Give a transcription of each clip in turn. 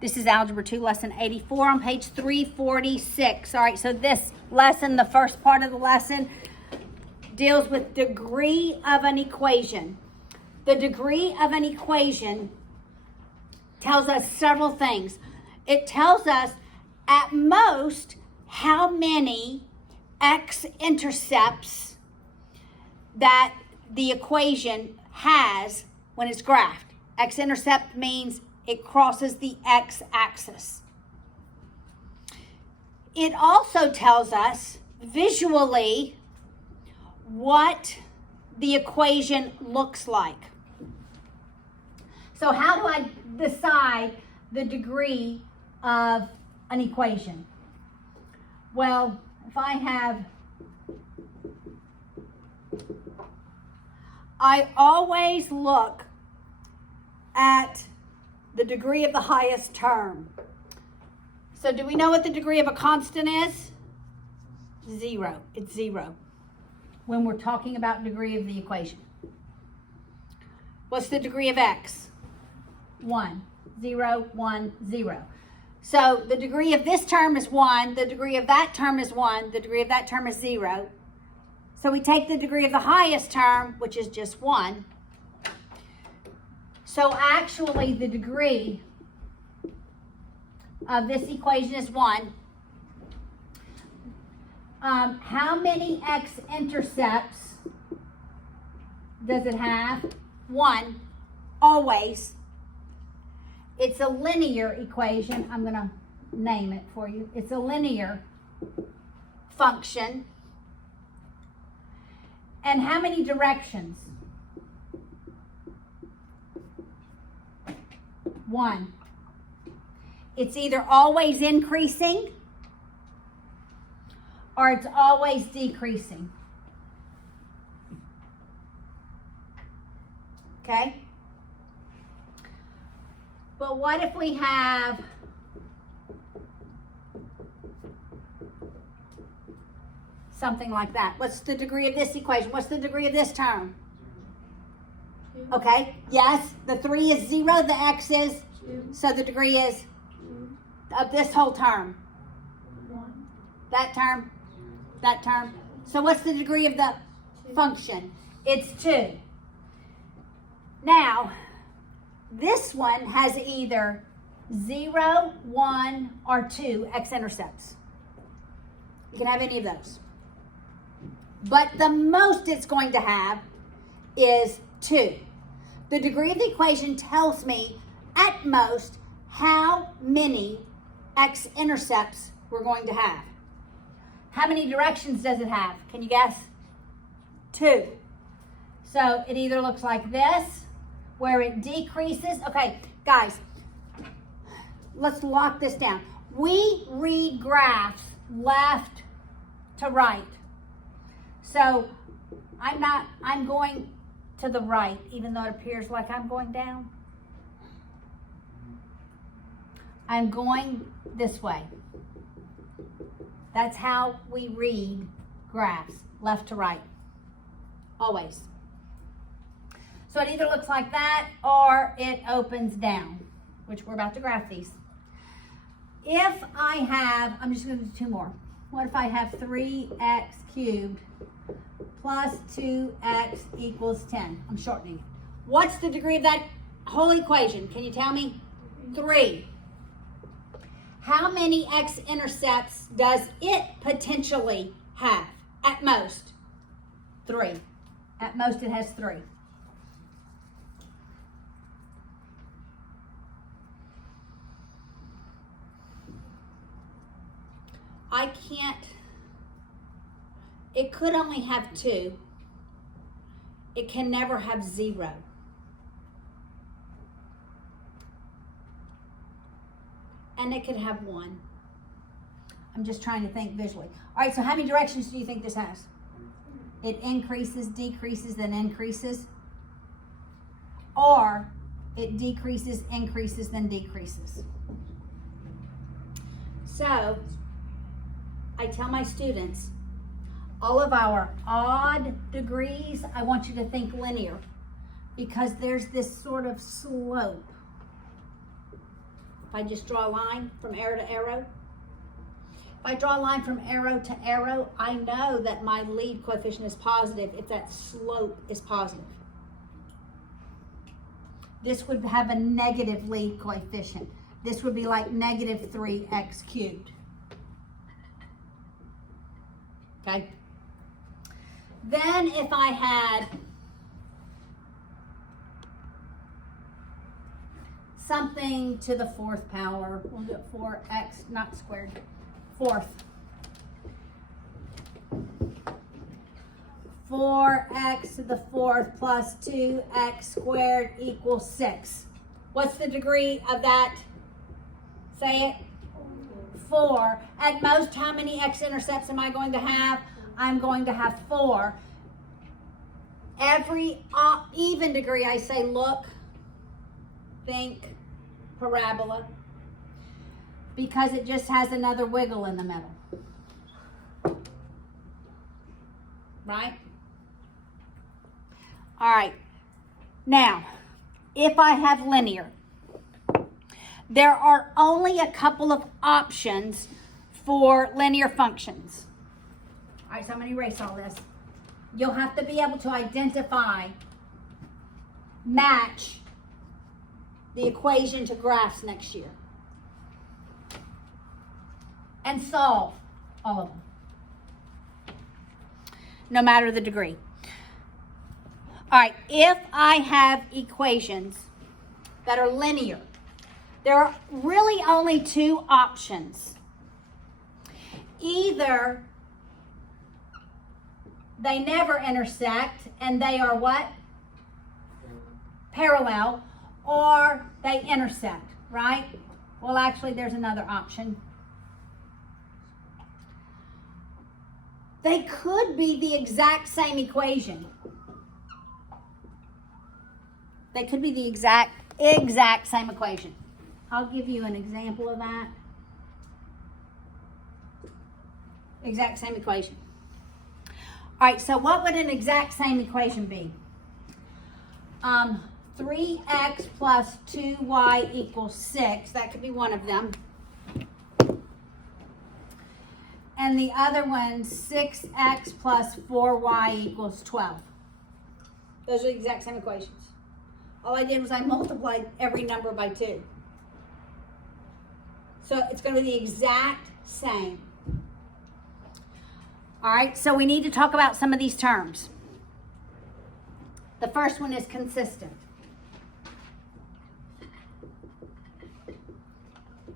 This is Algebra 2, Lesson 84 on page 346. All right, so this lesson, the first part of the lesson, deals with degree of an equation. The degree of an equation tells us several things. It tells us, at most, how many x-intercepts that the equation has when it's graphed. X-intercept means it crosses the x-axis. It also tells us visually what the equation looks like. So how do I decide the degree of an equation? Well, if I always look at the degree of the highest term. So do we know what the degree of a constant is? 0. It's 0 when we're talking about degree of the equation. What's the degree of x? 1. 0, 1, 0. So the degree of this term is 1. The degree of that term is 1. The degree of that term is 0. So we take the degree of the highest term, which is just 1. So actually the degree of this equation is 1. How many x-intercepts does it have? 1, always. It's a linear equation. I'm going to name it for you. It's a linear function. And how many directions? 1. It's either always increasing or it's always decreasing. Okay? But what if we have something like that? What's the degree of this equation? What's the degree of this term? 2. Okay, yes, the 3 is 0, the x is 2. So the degree is 2. Of this whole term. 1. That term, that term. So what's the degree of the 2. Function? It's 2. Now, this one has either 0, 1, or 2 x-intercepts. You can have any of those. But the most it's going to have is 2. The degree of the equation tells me, at most, how many x-intercepts we're going to have. How many directions does it have? Can you guess? 2. So it either looks like this, where it decreases. Okay, guys, let's lock this down. We read graphs left to right. So I'm going to the right, even though it appears like I'm going down. I'm going this way. That's how we read graphs, left to right, always. So it either looks like that or it opens down, which we're about to graph these. If I have, I'm just going to do 2 more. What if I have 3x cubed plus 2x equals 10? I'm shortening it. What's the degree of that whole equation? Can you tell me? 3. How many x-intercepts does it potentially have? At most, 3. At most it has 3. I can't, it could only have 2. It can never have 0. And it could have 1. I'm just trying to think visually. All right, so how many directions do you think this has? It increases, decreases, then increases. Or it decreases, increases, then decreases. So I tell my students, all of our odd degrees, I want you to think linear, because there's this sort of slope. If I just draw a line from arrow to arrow. If I draw a line from arrow to arrow, I know that my lead coefficient is positive if that slope is positive. This would have a negative lead coefficient. This would be like negative 3x cubed. Okay? Then if I had something to the fourth power, we'll do it 4x, not squared, fourth. 4x to the fourth plus 2x squared equals 6. What's the degree of that? Say it. 4. At most, how many x-intercepts am I going to have? I'm going to have 4. Every even degree, I say look, think, parabola, because it just has another wiggle in the middle. Right? All right. Now, if I have linear, there are only a couple of options for linear functions. All right, so I'm going to erase all this. You'll have to be able to identify, match the equation to graphs next year, and solve all of them, no matter the degree. All right, if I have equations that are linear, there are really only two options. Either they never intersect and they are what? Parallel, or they intersect, right? Well, actually, there's another option. They could be the exact same equation. They could be the exact same equation. I'll give you an example of that. Exact same equation. All right, so what would an exact same equation be? 3x plus 2y equals 6. That could be one of them. And the other one, 6x plus 4y equals 12. Those are the exact same equations. All I did was I multiplied every number by 2. So it's going to be the exact same. All right, so we need to talk about some of these terms. The first one is consistent.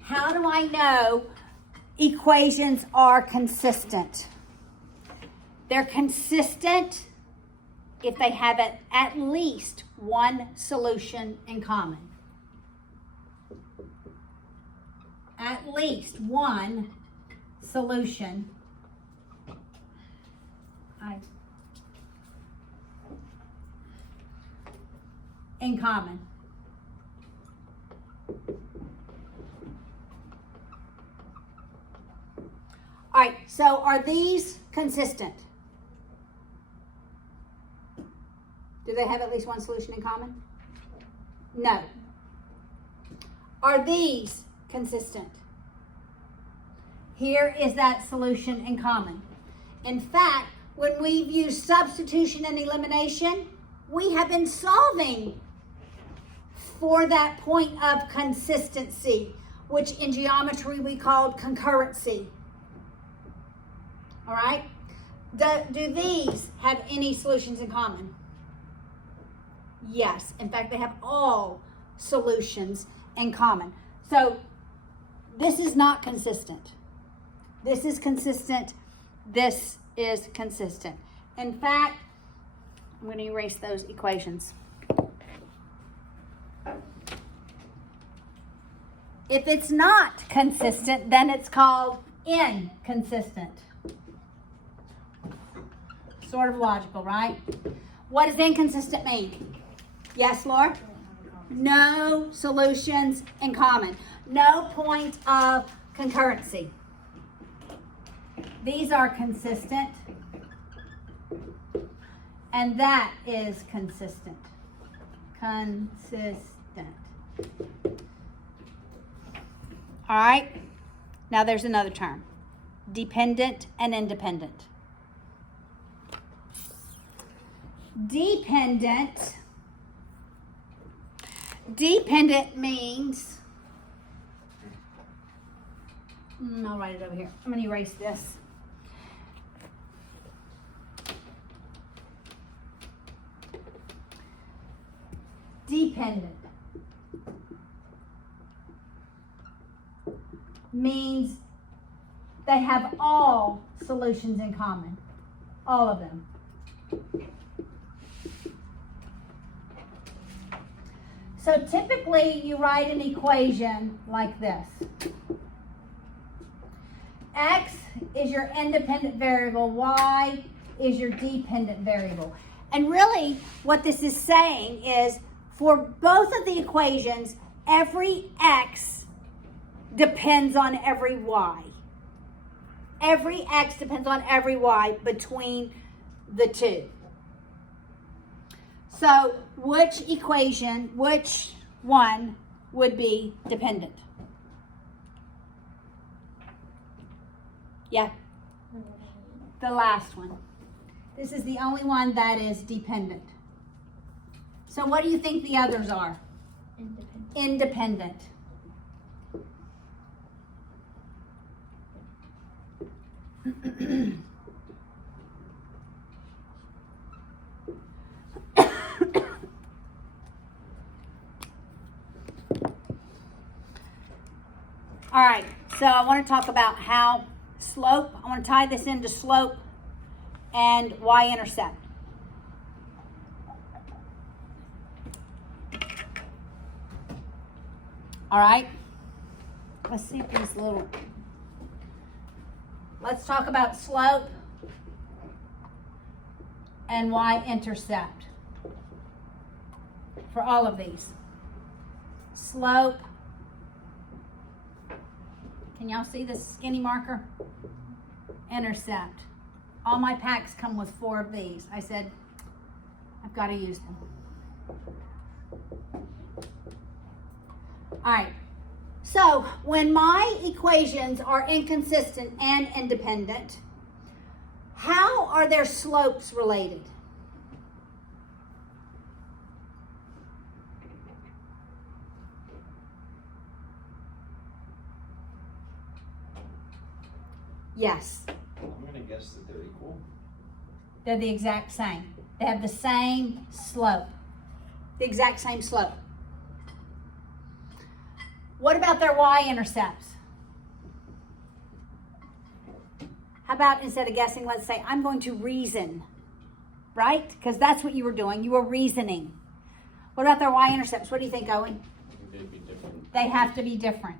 How do I know equations are consistent? They're consistent if they have at least one solution in common. At least one solution in common. All right, so are these consistent? Do they have at least one solution in common? No. Are these consistent? Here is that solution in common. In fact, when we've used substitution and elimination, we have been solving for that point of consistency, which in geometry we called concurrency. All right? Do these have any solutions in common? Yes. In fact, they have all solutions in common. So this is not consistent. This is consistent. This is consistent. In fact, I'm going to erase those equations. If it's not consistent, then it's called inconsistent. Sort of logical, right? What does inconsistent mean? Yes, Laura? No solutions in common. No point of concurrency. These are consistent. And that is consistent. Consistent. All right? Now there's another term. Dependent and independent. Dependent means, I'll write it over here. I'm going to erase this. Dependent means they have all solutions in common. All of them. So typically you write an equation like this. X is your independent variable, Y is your dependent variable. And really what this is saying is for both of the equations, every X depends on every Y. Every X depends on every Y between the two. So which one would be dependent? Yeah, the last one. This is the only one that is dependent. So what do you think the others are? Independent. All right, so I want to talk about how slope, I want to tie this into slope and y-intercept. All right, let's see if these little, let's talk about slope and y-intercept for all of these. Slope. Can y'all see this skinny marker? Intercept. All my packs come with 4 of these. I said, I've got to use them. All right. So when my equations are inconsistent and independent, how are their slopes related? Yes. I'm going to guess that they're equal. They're the exact same. They have the same slope. The exact same slope. What about their y-intercepts? How about instead of guessing, let's say, I'm going to reason, right? Because that's what you were doing. You were reasoning. What about their y-intercepts? What do you think, Owen? I think they'd be different. They have to be different.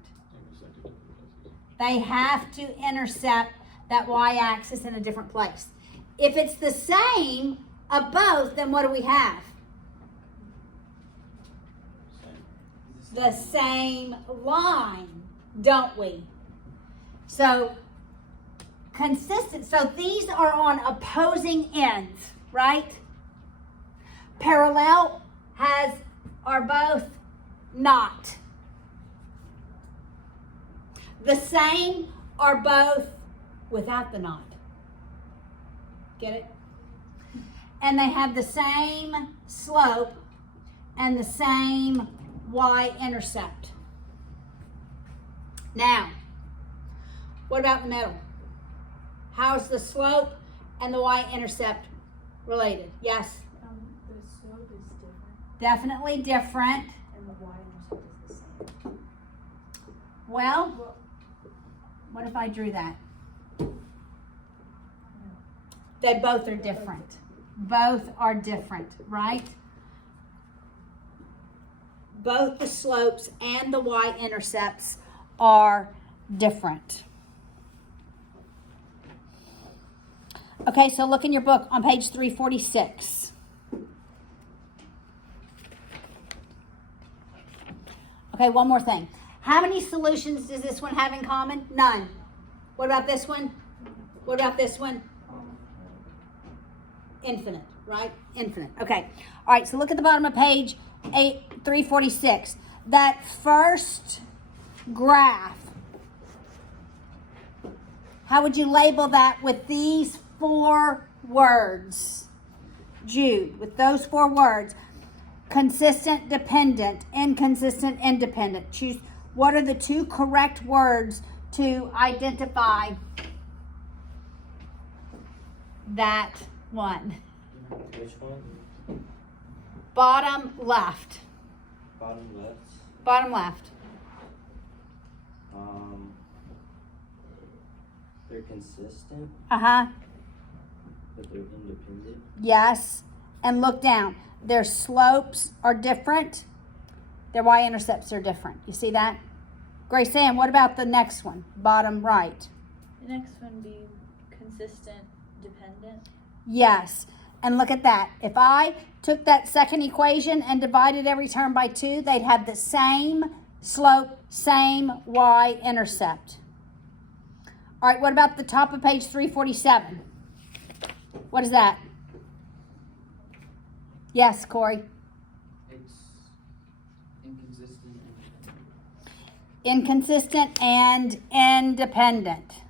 They have to intercept that y-axis in a different place. If it's the same of both, then what do we have? The same line, don't we? So, consistent. So these are on opposing ends, right? Parallel are both not. The same are both without the knot. Get it? And they have the same slope and the same y-intercept. Now, what about the middle? How's the slope and the y-intercept related? Yes? The slope is different. Definitely different. And the y-intercept is the same. Well, what if I drew that? They both are different. Both are different, right? Both the slopes and the y-intercepts are different. Okay, so look in your book on page 346. Okay, one more thing. How many solutions does this one have in common? None. What about this one? What about this one? Infinite, right? Infinite. Okay. All right, so look at the bottom of page 346. That first graph How would you label that with these 4 words? Jude, with those 4 words. Consistent, dependent, inconsistent, independent. Choose what are the 2 correct words to identify that one. Which one? Bottom left. Bottom left. Bottom left. They're consistent, Uh-huh. but they're independent. Yes. And look down. Their slopes are different. Their y-intercepts are different. You see that? Grace Ann, what about the next one? Bottom right. The next one be consistent, dependent. Yes. And look at that. If I took that second equation and divided every term by 2, they'd have the same slope, same y-intercept. All right, what about the top of page 347? What is that? Yes, Corey. It's inconsistent and Inconsistent and independent.